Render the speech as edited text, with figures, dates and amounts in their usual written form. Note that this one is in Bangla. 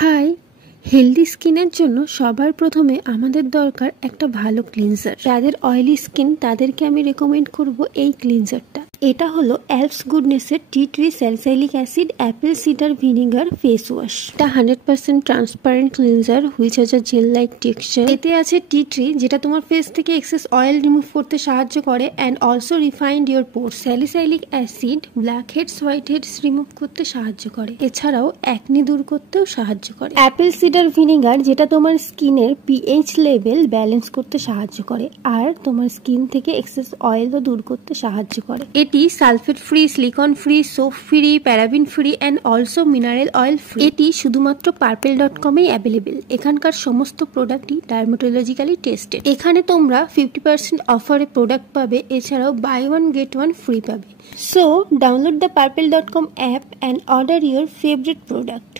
হাই, হেলদি স্কিনের জন্য সবার প্রথমে আমাদের দরকার একটা ভালো ক্লিনজার। যাদের অয়েলি স্কিন তাদেরকে আমি রেকমেন্ড করব এই ক্লিনজারটা। এটা হলো এলফস গুডনেসের tea tree salicylic acid apple cider vinegar face wash. এটা 100% transparent cleanser which has a gel like texture. এতে আছে টি ট্রি যেটা তোমার ফেস থেকে এক্সেস অয়েল রিমুভ করতে সাহায্য করে and also refined your pore. Salicylic acid blackheads whiteheads remove করতে সাহায্য করে, এছাড়াও অ্যাকনি দূর করতেও সাহায্য করে। অ্যাপেল সিডার ভিনিগার যেটা তোমার স্কিনের পিএইচ লেভেল ব্যালেন্স করতে সাহায্য করে আর তোমার স্কিন থেকে এক্সেস অয়েলও দূর করতে সাহায্য করে। এটি sulphate free, silicone free, soap free, paraben free and also mineral oil free. এটি শুধুমাত্র পার্পেল.com-এই অ্যাভেলেবেল। এখানকার সমস্ত প্রোডাক্টই ডার্মাটোলজিক্যালি টেস্টেড। এখানে তোমরা 50% অফারে প্রোডাক্ট পাবে, এছাড়াও buy one get one free পাবে। So download the Purplle dot com app and order your favourite product.